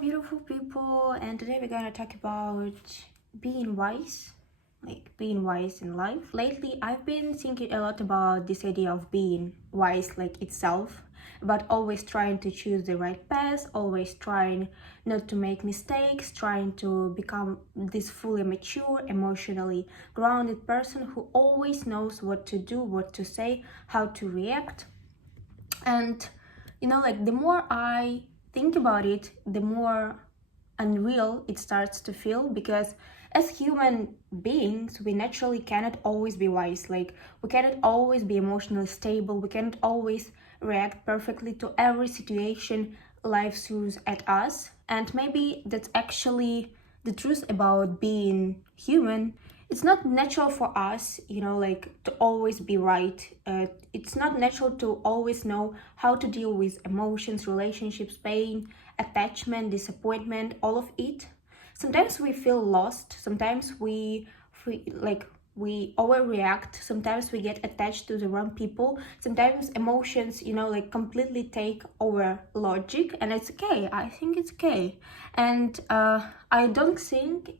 beautiful people, and today we're gonna talk about being wise, like being wise in life. Lately, I've been thinking a lot about this idea of being wise, like itself, about always trying to choose the right path, always trying not to make mistakes, trying to become this fully mature, emotionally grounded person who always knows what to do, what to say, how to react. And like the more I think about it, the more unreal it starts to feel, because as human beings we naturally cannot always be wise. Like, we cannot always be emotionally stable, we cannot always react perfectly to every situation life throws at us. And maybe that's actually the truth about being human. It's not natural for us, like to always be right. It's not natural to always know how to deal with emotions, relationships, pain, attachment, disappointment, all of it. Sometimes we feel lost, sometimes we overreact, sometimes we get attached to the wrong people, sometimes emotions completely take over logic, and it's okay. I think it's okay. And I don't think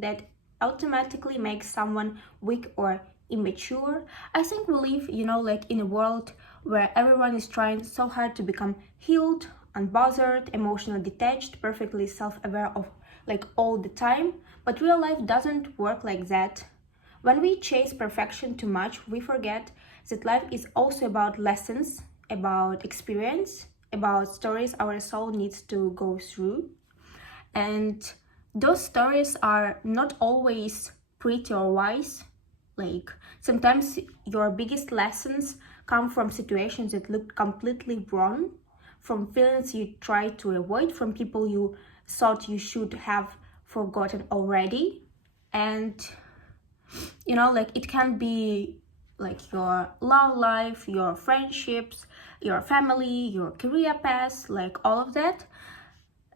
that automatically makes someone weak or immature. I think we live in a world where everyone is trying so hard to become healed, unbothered, emotionally detached, perfectly self-aware of all the time. But real life doesn't work like that. When we chase perfection too much, we forget that life is also about lessons, about experience, about stories our soul needs to go through. And those stories are not always pretty or wise. Like, sometimes your biggest lessons come from situations that look completely wrong, from feelings you try to avoid, from people you thought you should have forgotten already. And it can be like your love life, your friendships, your family, your career path, like all of that.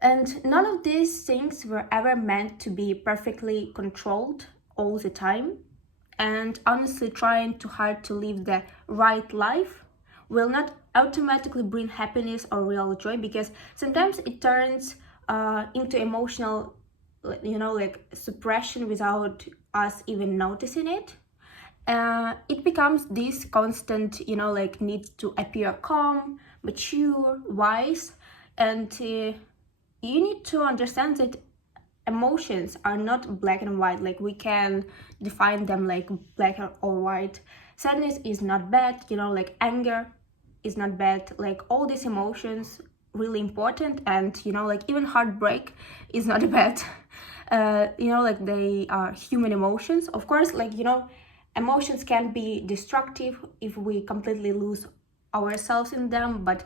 And none of these things were ever meant to be perfectly controlled all the time. And honestly, trying too hard to live the right life will not automatically bring happiness or real joy, because sometimes it turns into emotional, suppression without us even noticing it. It becomes this constant, need to appear calm, mature, wise, and you need to understand that emotions are not black and white. Like, we can define them like black or white. Sadness is not bad, anger is not bad. Like, all these emotions really important, and even heartbreak is not bad. They are human emotions. Of course, emotions can be destructive if we completely lose ourselves in them, but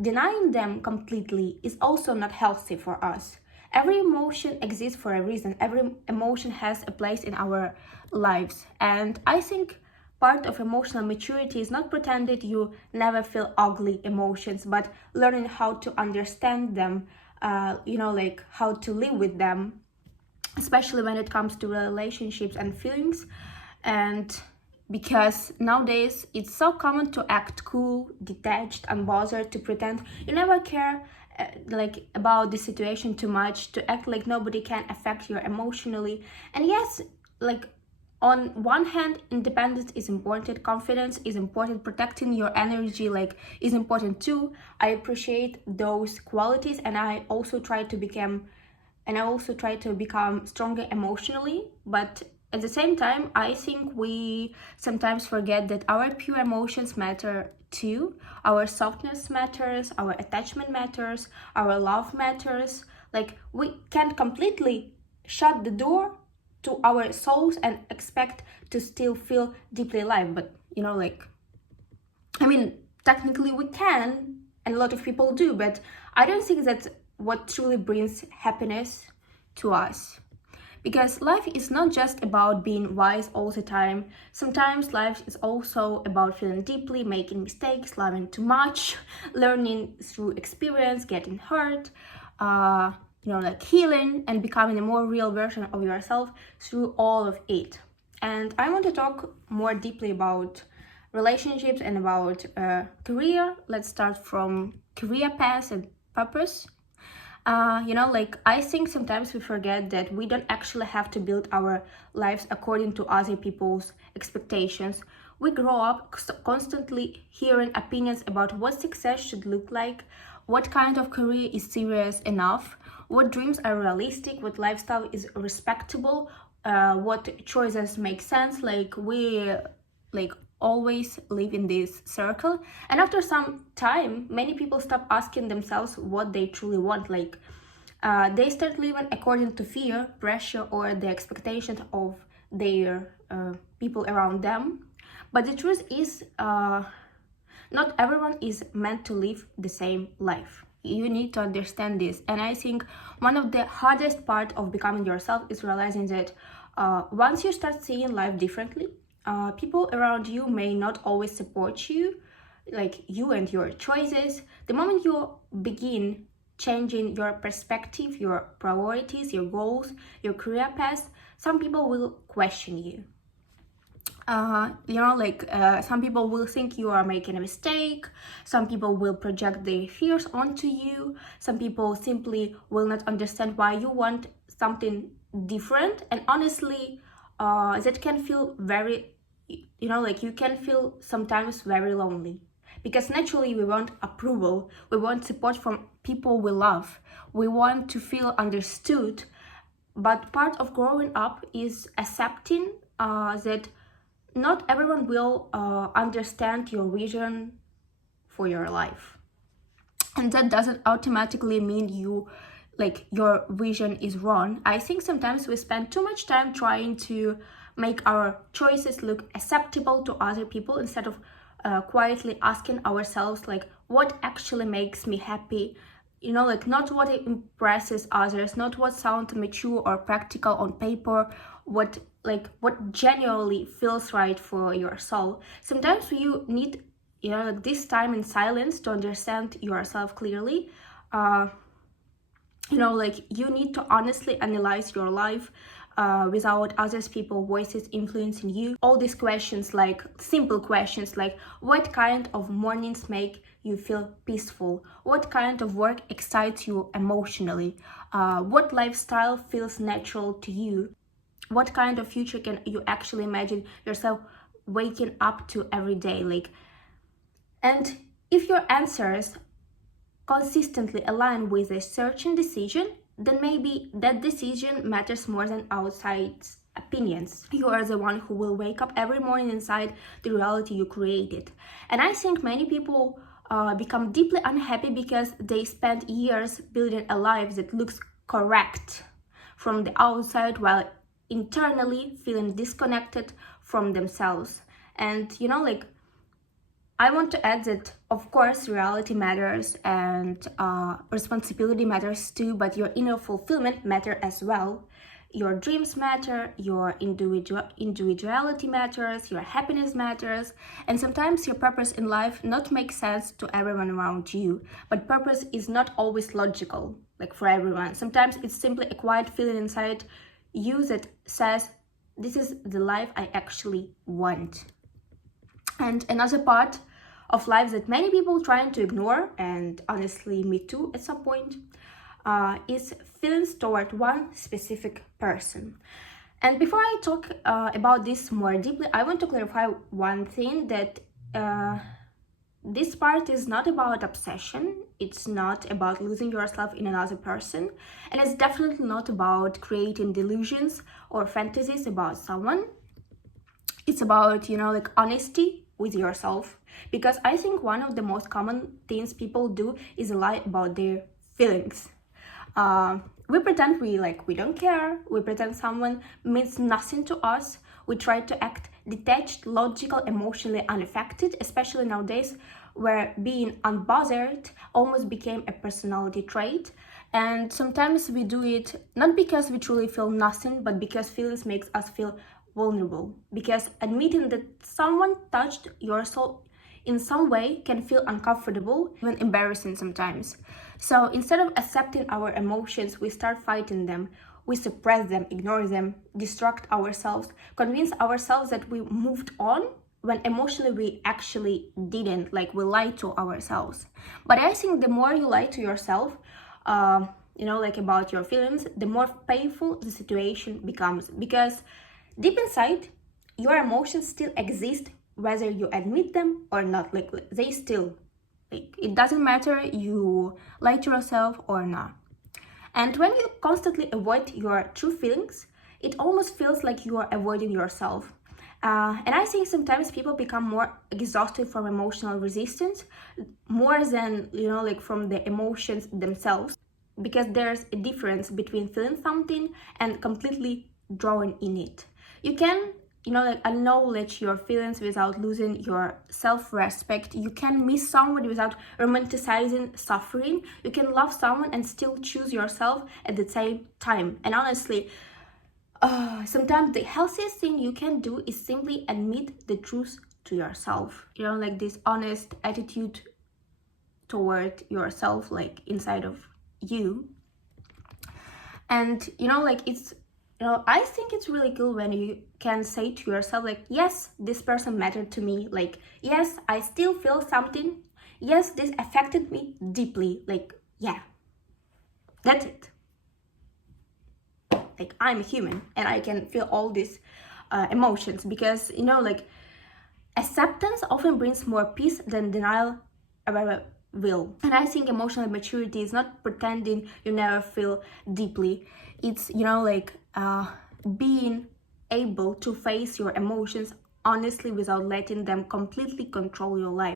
denying them completely is also not healthy for us. Every emotion exists for a reason. Every emotion has a place in our lives. And I think part of emotional maturity is not pretending you never feel ugly emotions, but learning how to understand them, how to live with them, especially when it comes to relationships and feelings. And because nowadays it's so common to act cool, detached, unbothered, to pretend you never care about the situation too much, to act like nobody can affect you emotionally. And yes, on one hand, independence is important, confidence is important, protecting your energy is important too. I appreciate those qualities, and I also try to become stronger emotionally. But at the same time, I think we sometimes forget that our pure emotions matter too. Our softness matters, our attachment matters, our love matters. Like, we can't completely shut the door to our souls and expect to still feel deeply alive. But technically we can, and a lot of people do, but I don't think that's what truly brings happiness to us. Because life is not just about being wise all the time. Sometimes life is also about feeling deeply, making mistakes, loving too much, learning through experience, getting hurt, healing and becoming a more real version of yourself through all of it. And I want to talk more deeply about relationships and about career. Let's start from career path and purpose. I think sometimes we forget that we don't actually have to build our lives according to other people's expectations. We grow up constantly hearing opinions about what success should look like, what kind of career is serious enough, what dreams are realistic, what lifestyle is respectable, what choices make sense. We always live in this circle, and after some time many people stop asking themselves what they truly want. They start living according to fear, pressure, or the expectations of their people around them. But the truth is, not everyone is meant to live the same life. You need to understand this. And I think one of the hardest part of becoming yourself is realizing that once you start seeing life differently, people around you may not always support you, like you and your choices. The moment you begin changing your perspective, your priorities, your goals, your career path, some people will question you. Some people will think you are making a mistake. Some people will project their fears onto you. Some people simply will not understand why you want something different. And honestly, that can feel very, you can feel sometimes very lonely. Because naturally we want approval, we want support from people we love, we want to feel understood. But part of growing up is accepting that not everyone will understand your vision for your life. And that doesn't automatically mean your vision is wrong. I think sometimes we spend too much time trying to make our choices look acceptable to other people instead of quietly asking ourselves what actually makes me happy. Not what impresses others, not what sounds mature or practical on paper, what genuinely feels right for your soul. Sometimes you need this time in silence to understand yourself clearly. You need to honestly analyze your life without others people voices influencing you. All these questions, like simple questions like what kind of mornings make you feel peaceful, what kind of work excites you emotionally, what lifestyle feels natural to you, what kind of future can you actually imagine yourself waking up to every day. And if your answers consistently align with a certain decision, then maybe that decision matters more than outside opinions. You are the one who will wake up every morning inside the reality you created. And I think many people become deeply unhappy because they spend years building a life that looks correct from the outside while internally feeling disconnected from themselves. And I want to add that, of course, reality matters and responsibility matters too, but your inner fulfillment matters as well. Your dreams matter, your individuality matters, your happiness matters, and sometimes your purpose in life not makes sense to everyone around you. But purpose is not always logical, for everyone. Sometimes it's simply a quiet feeling inside you that says, this is the life I actually want. And another part of life that many people trying to ignore, and honestly me too at some point, is feelings toward one specific person. And before I talk about this more deeply, I want to clarify one thing, that this part is not about obsession, it's not about losing yourself in another person, and it's definitely not about creating delusions or fantasies about someone. It's about, honesty with yourself. Because I think one of the most common things people do is lie about their feelings. We pretend we don't care. We pretend someone means nothing to us. We try to act detached, logical, emotionally unaffected, especially nowadays where being unbothered almost became a personality trait. And sometimes we do it not because we truly feel nothing, but because feelings makes us feel vulnerable. Because admitting that someone touched your soul in some way can feel uncomfortable, even embarrassing sometimes. So instead of accepting our emotions, we start fighting them. We suppress them, ignore them, distract ourselves, convince ourselves that we moved on when emotionally we actually didn't. We lied to ourselves. But I think the more you lie to yourself, you know, like about your feelings, the more painful the situation becomes, because deep inside your emotions still exist whether you admit them or not. Like they still, like, it doesn't matter you lie to yourself or not. And when you constantly avoid your true feelings, it almost feels like you are avoiding yourself. And I think sometimes people become more exhausted from emotional resistance, more than, you know, like from the emotions themselves, because there's a difference between feeling something and completely drawing in it. You can, you know, like acknowledge your feelings without losing your self-respect. You can miss someone without romanticizing suffering. You can love someone and still choose yourself at the same time. And honestly, sometimes the healthiest thing you can do is simply admit the truth to yourself. You know, like this honest attitude toward yourself, like inside of you. And you know, like it's, you know, I think it's really cool when you can say to yourself, like, yes, this person mattered to me, like, yes, I still feel something, yes, this affected me deeply, like, yeah, that's it. Like, I'm a human and I can feel all these emotions, because, you know, like, acceptance often brings more peace than denial ever will. And I think emotional maturity is not pretending you never feel deeply. It's, you know, like being able to face your emotions honestly without letting them completely control your life.